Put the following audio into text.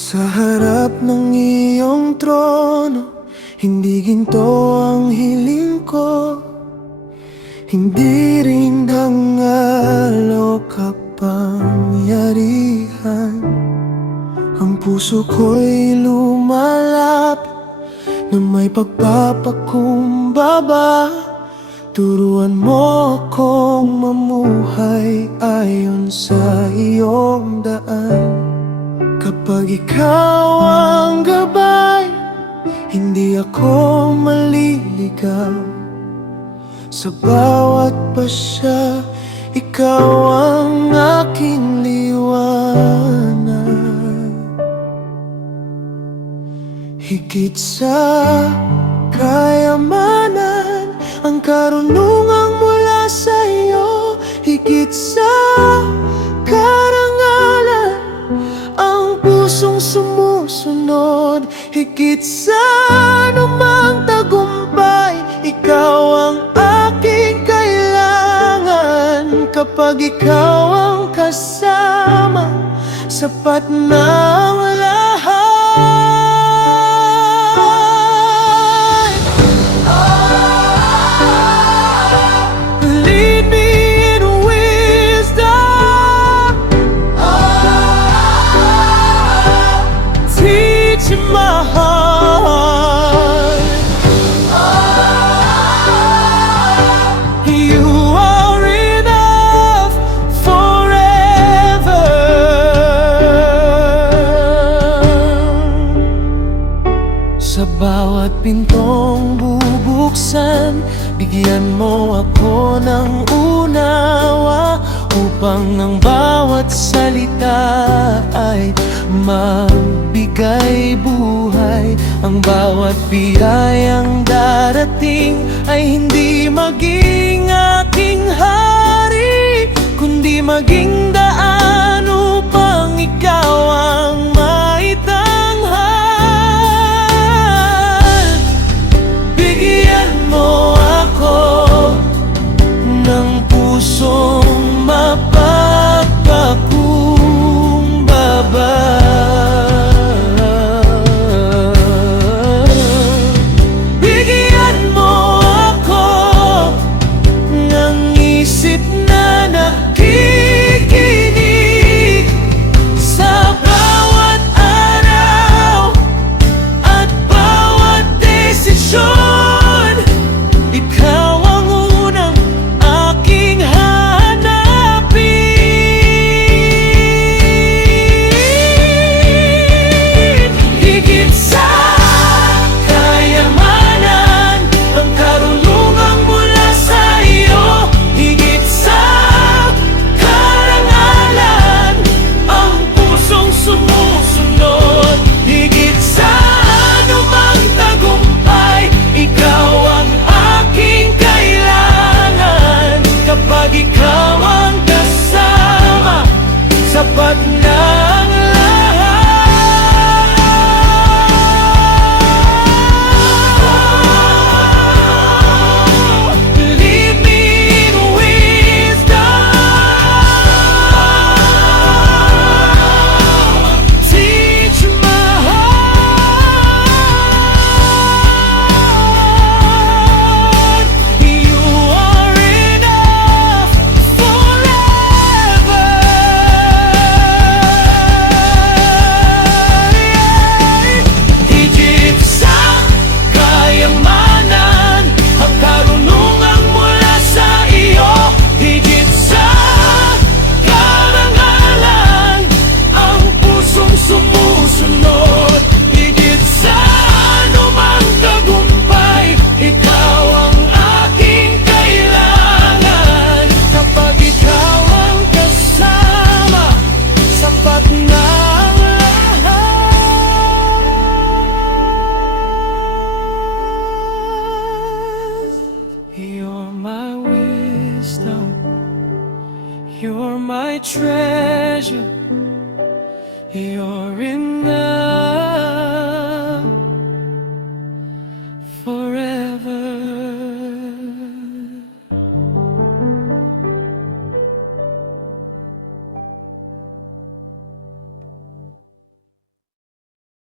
Sa harap ng iyong trono, hindi ginto ang hiling ko, hindi rin dangal o kapangyarihan. Ang puso ko'y lumalapit na may pagpapakumbaba. Turuan mo akong mamuhay ayon sa iyong daan. Kapag ikaw ang gabay, hindi ako maliligaw. Sa bawat pasya, ikaw ang aking liwanag. Higit sa kayamanan, ang karunungang mula sa iyo. Higit sa karangalan, ang pusong sumusunod. Higit sa anumang tagumpay, ikaw ang aking kailangan. Kapag ikaw ang kasama, sapat na ang lahat. Lead me in wisdom, teach my heart. You are enough forever. Sa bawat pintong bubuksan, bigyan mo ako ng unawa, upang ang bawat salita ay magbigay buhay. Ang bawat biyayang darating ay hindi maging aking hari, kundi maging daan upang ikaw ang